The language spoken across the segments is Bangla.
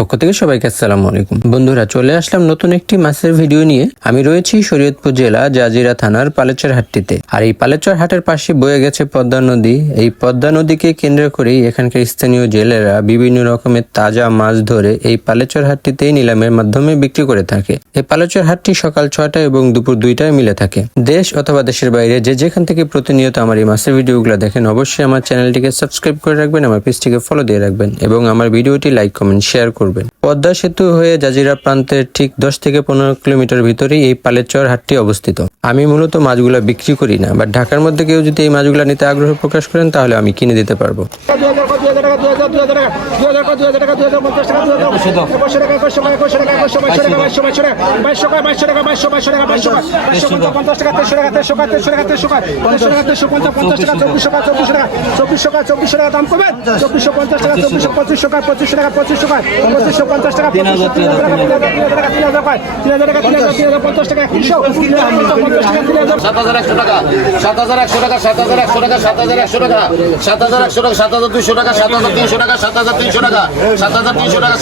পক্ষ থেকে সবাইকে আসসালামু আলাইকুম। বন্ধুরা, চলে আসলাম নতুন একটি মাছের ভিডিও নিয়ে। আমি রয়েছি শরীয়তপুর জেলা জাজিরা থানার পালেচর হাটটিতে আর এই পালেচর হাটের পাশে বয়ে গেছে পদ্মা নদী। এই পদ্মা নদীকে কেন্দ্র করেই এখানকার স্থানীয় জেলেরা বিভিন্ন রকমের তাজা মাছ ধরে এই পালেচর হাটটিতেই নিলামের মাধ্যমে বিক্রি করে থাকে। এই পালেচর হাটটি সকাল ছয়টা এবং দুপুর দুইটায় মিলে থাকে। দেশ অথবা দেশের বাইরে যে যেখান থেকে প্রতিনিয়ত আমার এই মাছের ভিডিওগুলো দেখেন, অবশ্যই আমার চ্যানেলটিকে সাবস্ক্রাইব করে রাখবেন, আমার পেজটিকে ফলো দিয়ে রাখবেন এবং আমার ভিডিওটি লাইক কমেন্ট শেয়ার করবেন। পদ্মা সেতু হয়ে জাজিরা প্রান্তের ঠিক দশ থেকে পনেরো কিলোমিটার ভিতরেই এই পালেচর হাটটি অবস্থিত। আমি মূলত মাছগুলা বিক্রি করি না বা ঢাকার মধ্যে কেউ যদি এই মাছগুলা নিতে আগ্রহ প্রকাশ করেন, তাহলে আমি কিনে দিতে পারব। সাত হাজার একশো টাকা, সাত হাজার একশো টাকা, সাত হাজার একশো টাকা, সাত হাজার একশো টাকা সাত হাজার একশো টাকা সাত হাজার দুশো টাকা সাত হাজার তিনশো টাকা সাত হাজার তিনশো টাকা সাত হাজার তিনশো টাকা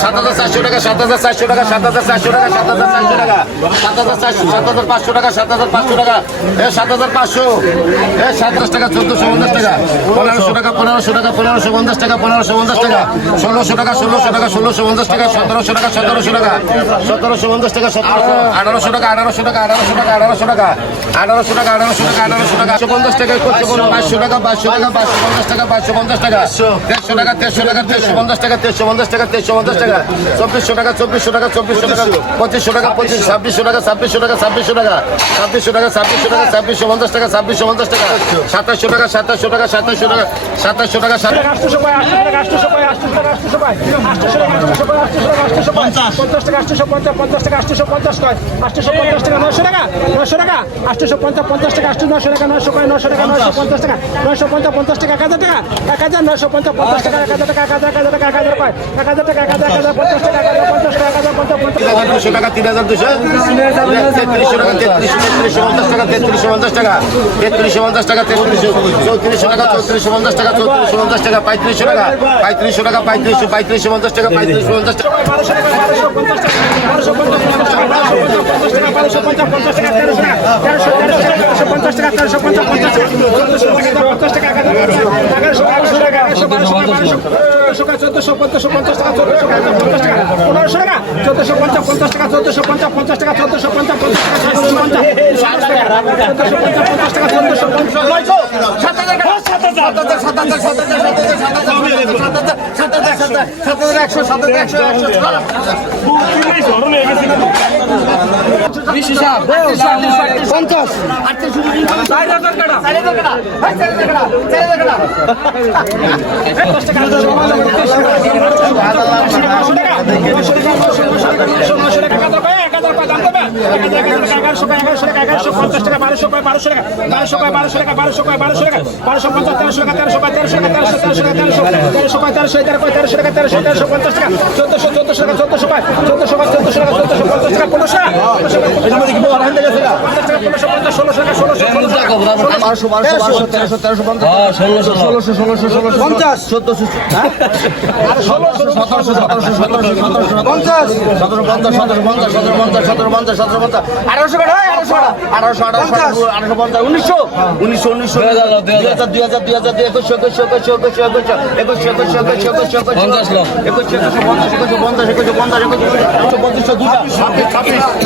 সাত হাজার চারশো টাকা সাত হাজার চারশো টাকা সাত হাজার চারশো টাকা সাত হাজার চারশো টাকা সাত হাজার চারশো সাত হাজার পাঁচশো টাকা সাত হাজার পাঁচশো টাকা এ সাত হাজার পাঁচশো এ সাতাশ টাকা চোদ্দশো পঞ্চাশ টাকা পনেরোশো টাকা পনেরোশো টাকা পনেরোশো পঞ্চাশ টাকা পনেরোশো পঞ্চাশ টাকা ষোলোশো টাকা ষোলোশো টাকা ষোলোশো পঞ্চাশ টাকা সতেরোশো টাকা সতেরোশো টাকা সতেরোশো পঞ্চাশ টাকা সতেরোশো আঠারোশো টাকা আঠারোশো টাকা আঠারোশো টাকা আঠারোশো টাকা আঠারোশো টাকা আঠারোশো টাকা আঠারোশো টাকা পঞ্চাশ টাকা করতে কোনো পাঁচশো টাকা পাঁচশো টাকা পাঁচশো পঞ্চাশ টাকা পাঁচশো পঞ্চাশ টাকা দেড়শো টাকা দেড়শো টাকা দেড়শো পঞ্চাশ টাকা দেড়শো পঞ্চাশ টাকা দেড়শো পঞ্চাশ টাকা চব্বিশশো টাকা চব্বিশশো টাকা চব্বিশশো টাকা পঁচিশশো টাকা পঁচিশ ছাব্বিশশো টাকা ছাব্বিশশো টাকা ছাব্বিশশো টাকা ছাব্বিশশো টাকা ছাব্বিশশো টাকা ছাব্বিশশো পঞ্চাশ টাকা ছাব্বিশশো পঞ্চাশ টাকা সাতাশশো টাকা সাতাশশো টাকা সাতাশশো টাকা সাতাশশো টাকা টাকা টাকা টাকা টাকা পঞ্চাশ টাকা আটশো পঞ্চাশ পঞ্চাশ টাকা আটশো পঞ্চাশ কয় আটশো পঞ্চাশ টাকা নশো টাকা নশো টাকা আটশো পঞ্চাশ পঞ্চাশ টাকা আটশো নশো টাকা নশো কয় নশো টাকা নশো পঞ্চাশ টাকা নশো পঞ্চাশ টাকা এক হাজার টাকা এক হাজার নশো পঞ্চাশ পঞ্চাশ টাকা এক হাজার টাকা এক হাজার এক হাজার টাকা এক হাজার কয় এক হাজার টাকা এক হাজার এক হাজার পঞ্চাশ টাকা এক হাজার পঞ্চাশ টাকা এক হাজার পঞ্চাশ পঞ্চাশ দুশো টাকা তিন হাজার দুশো তেত্রিশশো টাকা তেত্রিশশো পঞ্চাশ টাকা তেত্রিশশো পঞ্চাশ টাকা তেত্রিশশো পঞ্চাশ টাকা তেত্রিশশো চৌত্রিশশো টাকা চৌত্রিশশো পঞ্চাশ টাকা চৌত্রিশশো পঞ্চাশ টাকা পঁয়ত্রিশশো টাকা পঁয়ত্রিশশো টাকা পঁয়ত্রিশশো পঁয়ত্রিশশো পঞ্চাশ টাকা পঁয়ত্রিশশো পঞ্চাশ টাকা পঞ্চাশ টাকা পঞ্চাশ টাকা তেরোশো পঞ্চাশ পঞ্চাশ টাকা পঞ্চাশ টাকা এগারোশো এগারোশো টাকা এগারোশো বারোশো বারোশো চোদ্দশো চোদ্দশো পঞ্চাশ টাকা চোদ্দশো পঞ্চাশ টাকা পনেরোশো টাকা চোদ্দশো পঞ্চাশ পঞ্চাশ টাকা চোদ্দশো পঞ্চাশ পঞ্চাশ টাকা চোদ্দশো পঞ্চাশ পঞ্চাশ টাকা চোদ্দশো পঞ্চাশ চোদ্দশো পঞ্চাশ পঞ্চাশ টাকা চোদ্দশো পঞ্চাশ নয়শো সাত হাজার টাকা সাত হাজার সাত হাজার একশো সাত একশো একশো পঞ্চাশ চোদ্দশো চোদ্দশো টাকা চোদ্দশো পাঁচ চোদ্দশো পাঁচ চোদ্দশো টাকা চোদ্দশো পঞ্চাশ টাকা পনেরোশো পঞ্চাশ পঞ্চাশ পঞ্চাশ পঞ্চাশ পঞ্চাশ পঞ্চাশ পঞ্চাশ পঞ্চাশ পঞ্চাশ পঞ্চাশ উনিশশো উনিশশো উনিশশো দুই হাজার দুই হাজার দুই হাজার দুই একুশশো একুশশো একুশশো একুশশো একুশশো একুশশো একুশশো একুশশো একুশশো একুশশো একুশশো পঞ্চাশ একুশশো পঞ্চাশ একুশশো পঞ্চাশ একুশশো পঞ্চাশশো দুটা তিন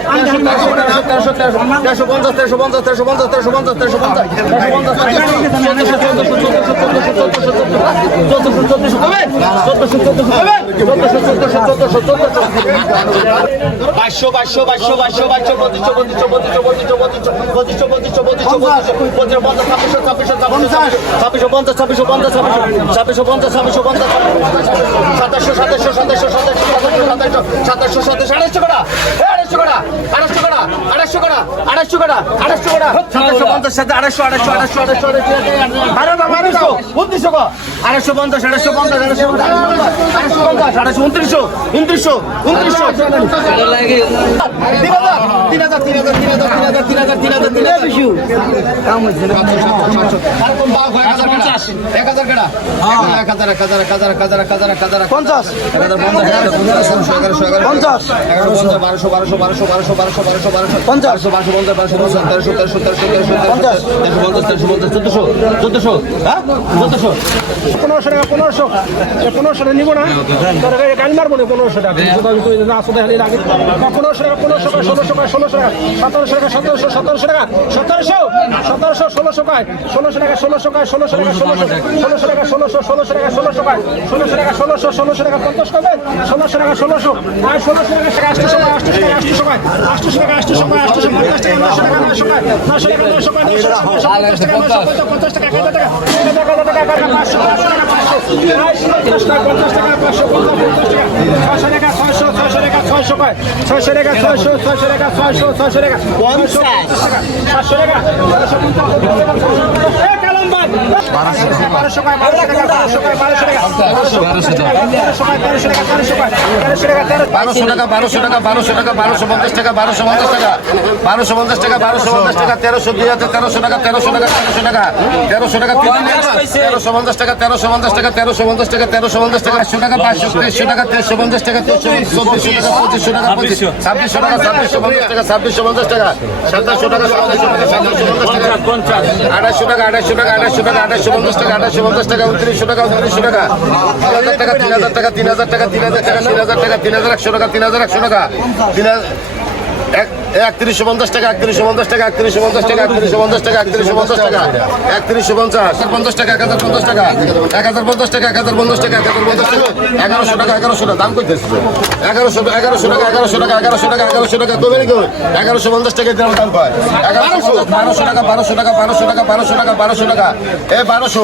তেরোশো পঞ্চাশ তেরোশো পঞ্চাশ তেরোশো পঞ্চাশ তেরোশো পঞ্চাশ তেরোশো পঞ্চাশ তেরোশো পঞ্চাশ বাইশশো বাইশশো বাইশশো বাইশশো বাইশশো পঁচিশশো পঁচিশশো পঁচিশশো পঁচিশশো পঁচিশশো পঁচিশশো পঁচিশশো পঁচিশশো পঞ্চাশ ছাব্বিশশো ছাব্বিশশো ছাব্বিশশো পঞ্চাশ ছাব্বিশশো পঞ্চাশ ছাব্বিশশো পঞ্চাশ ছাব্বিশশো পঞ্চাশ সাতাশশো সাতাশশো সাতাশশো সাতাশশো সাতাশশো সাতাশশো সাতাশশো আড়াইশো কটা আড়াইশো কটা আড়াইশো কটা আড়াইশো কটা আড়াইশো কটা। সাতাশশো পঞ্চাশ সাথে আড়াইশো আড়াইশো আড়াইশো আড়াইশো আড়াইশো বারো না বারোশো উনত্রিশশো আড়াইশো পঞ্চাশ আড়াইশো পঞ্চাশ আড়াইশো আড়াইশো পঞ্চাশ উনত্রিশশো উনত্রিশশো উনত্রিশশো। তিন হাজার তিন হাজার তিন হাজার তিন হাজার তিন হাজার তিন হাজার তিন হাজার পঞ্চাশ। বারোশো বারোশো বারোশো বারোশো বারোশো বারোশো বারোশো। পঞ্চাশ। বারোশো পঞ্চাশ বারোশো পঞ্চাশ তেরোশো তেরোশো তেরোশো তেরোশো পঞ্চাশ। তেরোশো পঞ্চাশ তেরোশো পঞ্চাশ চোদ্দশো চোদ্দশো। হ্যাঁ? চোদ্দশো। পনেরোশো টাকা পনেরোশো। পনেরোশো টাকা নিব না? গাড়ি মারবো না পনেরোশো টাকা আসতে হলে লাগে পনেরোশো টাকা পনেরোশো টাকা ষোলোশো টাকা ষোলোশো টাকা সতেরোশো টাকা সতেরোশো সতেরোশো টাকা সতেরোশো সতেরোশো ষোলোশো টাকা ষোলোশো টাকা ষোলোশো টাকা ষোলোশো টাকা ষোলোশো টাকা ষোলোশো ষোলোশো টাকা ষোলোশো টাকা ষোলোশো টাকা ষোলোশো ষোলোশো টাকা পঞ্চাশ করবেন ষোলোশো টাকা ষোলোশো আর ষোলোশো টাকা আটশো টাকা আটশো টাকা আটশো টাকা আটশো টাকা আটশো টাকা আটশো টাকা পঞ্চাশ টাকা নশো টাকা নশো টাকা নশো টাকা নশো টাকা নশো টাকা পঞ্চাশ টাকা পঞ্চাশ টাকা পঞ্চাশ টাকা পঞ্চাশ টাকা ছয়শো টাকা ছয়শো ছয়শো টাকা ছয়শো ছয়শো টাকা ছয়শো টাকা ছয়শো টাকা সাতশো টাকা বারোশো টাকা বারোশো টাকা বারোশো টাকা বারোশো তেরোশো তেরোশো তেরোশো তেরোশো পঞ্চাশ টাকা বারোশো পঞ্চাশ টাকা বারোশো পঞ্চাশ টাকা বারোশো পঞ্চাশ টাকা তেরোশো দুই হাজার তেরোশো টাকা তেরোশো টাকা তেরোশো টাকা তেরোশো টাকা তেরোশো পঞ্চাশ টাকা তেরোশো পঞ্চাশ টাকা তেরোশো পঞ্চাশ টাকা তেরোশো পঞ্চাশ টাকা একশো টাকা পাঁচশো তেইশশো টাকা তেইশশো পঞ্চাশ টাকা তেইশশো চব্বিশশো টাকা পঁচিশশো টাকা পঁচিশ ছাব্বিশশো টাকা ছাব্বিশশো পঞ্চাশ টাকা ছাব্বিশশো পঞ্চাশ টাকা সাতাশশো টাকা টাকা সাতাশশো পঞ্চাশ টাকা আড়াইশো টাকা আড়াইশো টাকা আড়াইশো টাকা আঠাশশো পঞ্চাশ টাকা আঠাশশো পঞ্চাশ টাকা, উনত্রিশশো টাকা উনত্রিশশো টাকা, তিন হাজার টাকা, তিন হাজার টাকা, তিন হাজার টাকা, তিন হাজার টাকা, তিন হাজার টাকা, তিন হাজার একশো টাকা, তিন হাজার একশো টাকা, তিন হাজার একত্রিশশো পঞ্চাশ টাকা, একত্রিশশো পঞ্চাশ টাকা, একত্রিশশো পঞ্চাশ টাকা, একত্রিশশো পঞ্চাশ টাকা, একত্রিশশো পঞ্চাশ টাকা, একত্রিশশো পঞ্চাশ পঞ্চাশ টাকা এক হাজার পঞ্চাশ টাকা এক হাজার পঞ্চাশ টাকা এক হাজার পঞ্চাশ টাকা এক হাজার পঞ্চাশ টাকা, এগারোশো টাকা এগারোশো টাকা, দাম করতেছে এগারোশো এগারোশো টাকা এগারোশো টাকা এগারোশো টাকা এগারোশো টাকা, কমে এগারোশো পঞ্চাশ টাকা দাম পায় এগারোশো বারোশো টাকা বারোশো টাকা বারোশো টাকা বারোশো টাকা বারোশো টাকা, এ বারোশো